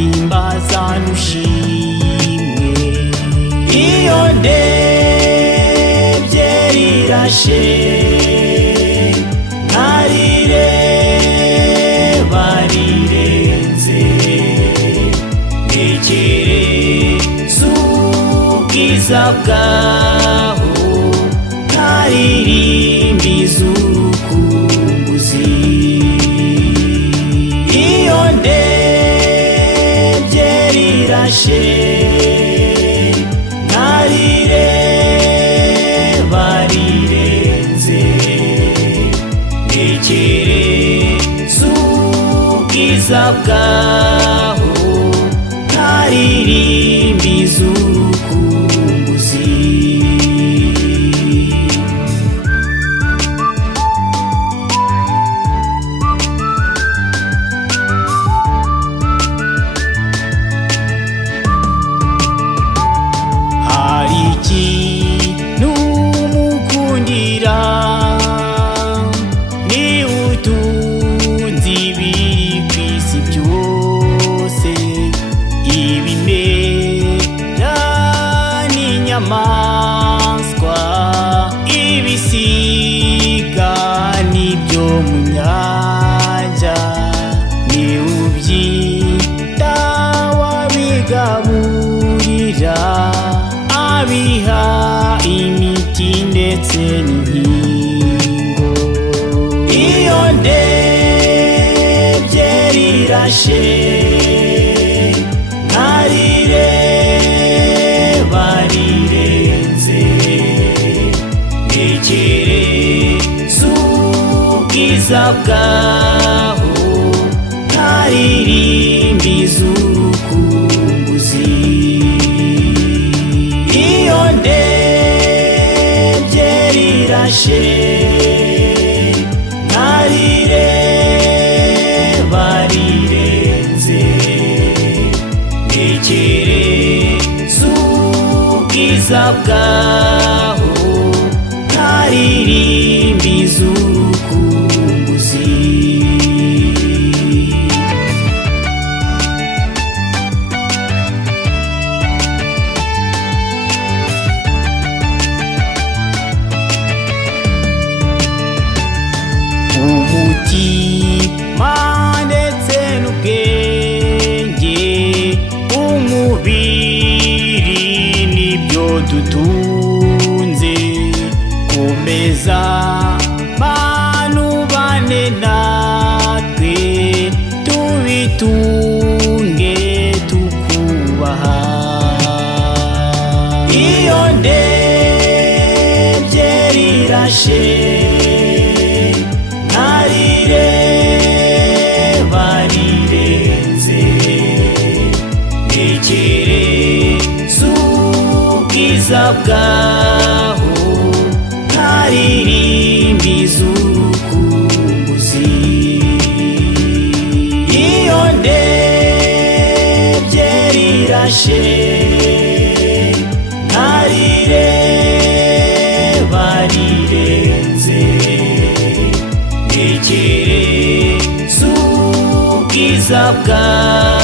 nguhimbaza nushimwe. Iyo ndebye rirashe nkarireba rirenze, ntekereza ubwiza bwaho nkaririmbiza urukumbuzi. Iyo ndebye rirashe nkarireba rirenze, ntekereza ubwiza bwaho nkaririmbiza urukumbuzi. Hari ikintu mukundira, ni utunzi ibiri kw'isi byose, ibimera n'inyamaswa, ibisiga n'ibyo mu nyanja, ni ubyitaho abigaburira, abiha imiti ndetse n'inkingo. Iyo ndebye rirashe nkarireba rirenze, ntekereza ubwiza bwaho nkaririmbiza urukumbuzi. Iyo ndebye rirashe nkarireba rirenze, ntekereza ubwiza bwaho nkaririmbiza urukumbuzi. Umutima ndetse n'ubwenge, umubiri nibyo dutunze, komeza bantu bane natwe tubitunge tukubaha. Iyo ndebye rirashe nkarireba rirenze, ntekereza ubwiza bwaho nkaririmbiza urukumbuzi. Iyo ndebye rirashe nkarireba rirenze, ntekereza ubwiza bwaho